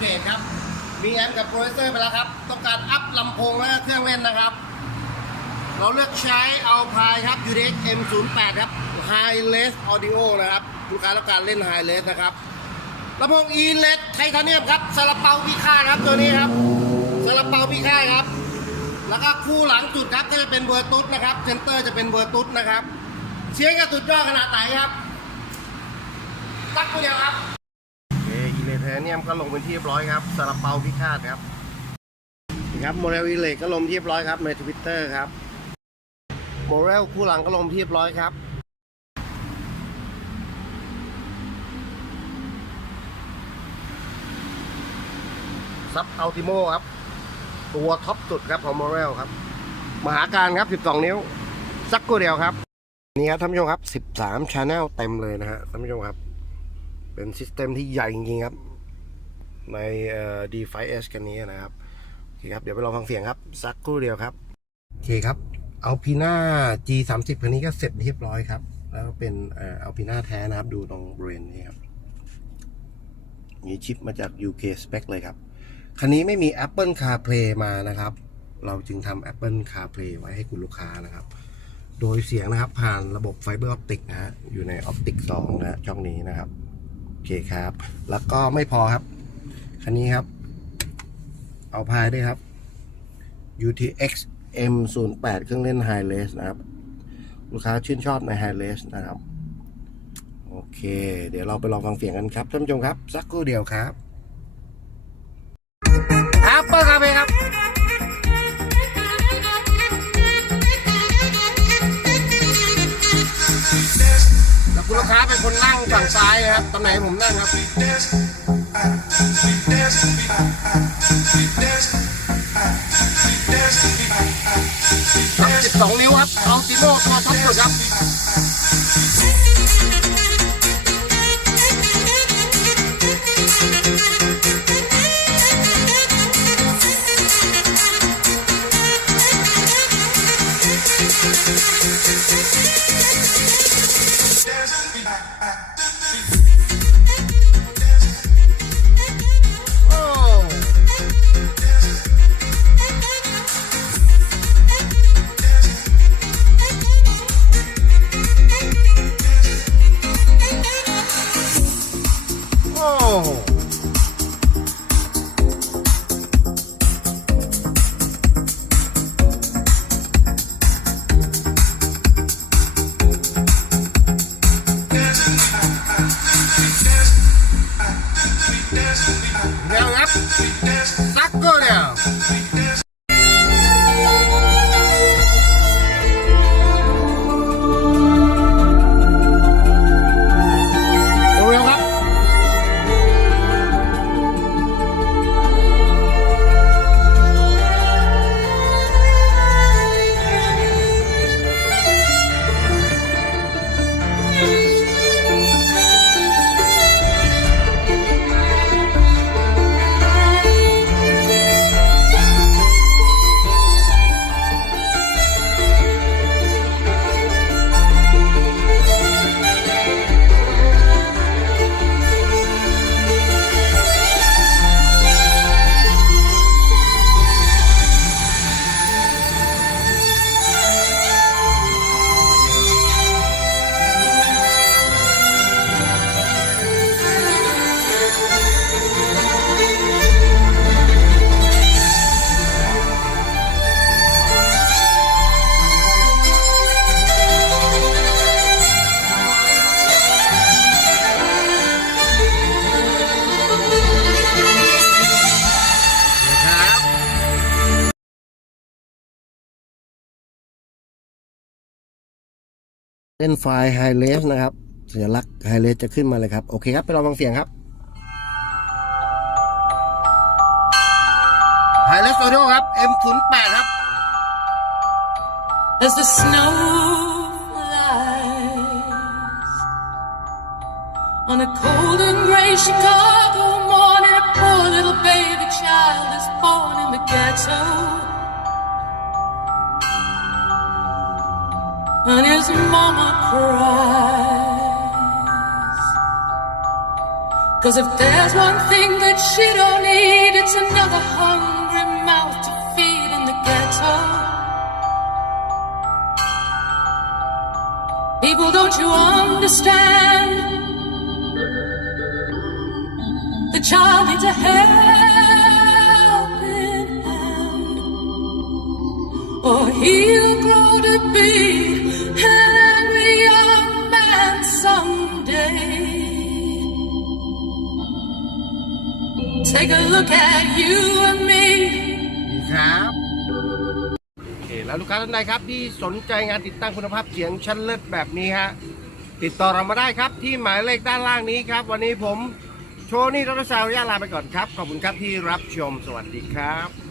เดตครับ มีแอมป์กับโปรเซอร์ไปแล้วครับ ต้องการอัพลำโพงและเครื่องเล่นนะครับ เราเลือกใช้เอาพายครับ UDX M08 ครับ High Res Audio นะครับ ลูกค้าต้องการเล่น High Res นะครับลำโพง E LED ไทเทเนียมครับซาลาเปาพิฆาตครับตัวนี้ครับซาลาเปาพิฆาตครับ แล้วก็คู่หลังจุดครับก็จะเป็นเบอร์ตุ๊ดนะครับเซนเตอร์จะเป็นเบอร์ตุ๊ดนะครับเสียงกระตุดยอดขนาดไหนครับ ตักตัวเดียวครับ อีเนียมก็ลงเป็นที่เรียบร้อยครับซาลาเปาพิฆาตครับครับโมเดลอีเลทก็ลงที่เรียบร้อยครับในทวิตเตอร์ครับโมเดลคู่หลังก็ลงที่เรียบร้อยครับซับอัลติโมครับ ตัวท็อปสุดครับของโมเรลครับ มหาการครับ 12 นิ้ว สักกูเดียวครับ นี่ครับท่านผู้ชมครับ 13 Channel เต็มเลยนะฮะท่านผู้ชมครับ เป็นซิสเต็มที่ใหญ่จริงๆครับ ในเอ่อ D5S กันนี้นะครับโอเคครับ เดี๋ยวไปลองฟังเสียงครับ สักครู่เดียวครับ โอเคครับเอาพีน่า G30 คันนี้ก็เสร็จเรียบร้อยครับ แล้วเป็นเอาพีน่าแท้นะครับ ดูตรงบริเวณนี้ครับมีชิปมาจาก UK Spec เลยครับ คันนี้ไม่มี Apple CarPlay มานะครับ เราจึงทำ Apple CarPlay ไว้ให้คุณลูกค้านะครับ โดยเสียงนะครับ ผ่านระบบไฟเบอร์ออปติกนะฮะอยู่ในออปติก2นะช่องนี้นะครับ โอเคครับ แล้วก็ไม่พอครับ คันนี้ครับ เอาพายด้วยครับ UTX M08 เครื่องเล่น High Res นะครับ ลูกค้าชื่นชอบใน High Res นะครับ โอเค เดี๋ยวเราไปลองฟังเสียงกันครับท่านผู้ชมครับ สักครู่เดียวครับครับเปิดครับเองครับแล้วคุณลูกค้าเป็นคนนั่งฝั่งซ้ายนะครับตำแหน่งผมนั่งครับ สิบสองนิ้วครับเอาติโม่ตัวท็อปสุดครับโเล่นไฟล์ไฮเลสนะครับ สัญลักษณ์ไฮเลสจะขึ้นมาเลยครับ โอเคครับ ไปลองฟังเสียงครับไฮเลสโอดิโครับ M08 ครับ as the snow flies on a cold and gray Chicago morning. A poor little baby child is born in the ghetto, and his mama cries. Cause if there's one thing that she don't need, it's another hungry mouth to feed in the ghetto. People, don't you understand? The child needs a helping hand, or he'll grow to be Take a look at you and me. ครับโอเคแล้วลูกค้าท่านใดครับ ที่สนใจงานติดตั้งคุณภาพเสียงชั้นเลิศแบบนี้ฮะติดต่อเรามาได้ครับที่หมายเลขด้านล่างนี้ครับ วันนี้ผมโชนี่รัตนสาวย่าลาไปก่อนครับ ขอบคุณครับที่รับชมสวัสดีครับ